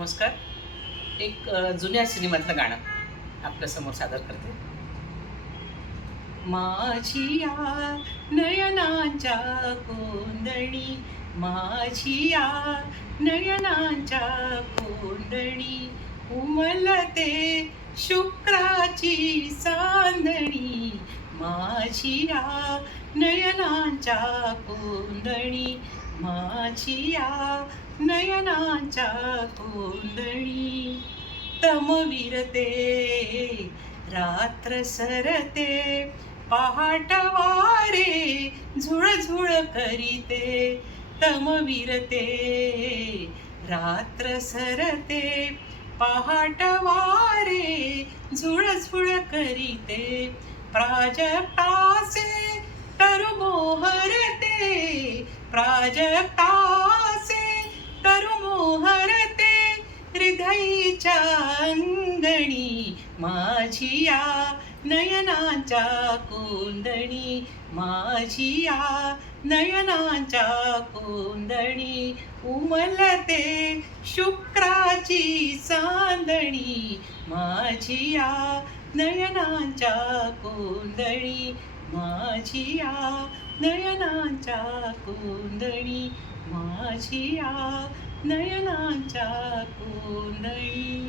नमस्कार. एक जुन्या सिनेमातलं गाणं आपल्यासमोर सादर करते. माझी या नयनांच्या कोंदणी माझी या नयनांच्या कोंदणी उमलते शुक्राची चांदणी माझी या नयनांच्या कोंदणी माझी या नयनांच्या कोंदणी. तमविरते रात्र सरते पहाटवारे झुळझुळ करीते. तमविरते रात्र सरते पहाटवारे झुळझुळ करीते. प्राजक्तासे प्राजक्तासे तरुमोहरते हृदयीच्या अंगणी माझी या नयनांच्या कोंदणी माझी या नयनांच्या कोंदणी उमलते शुक्राची सांदणी माझी या नयनांच्या कोंदणी माझी या नयनांच्या कोंदणी माझी या नयनांच्या कोंदणी.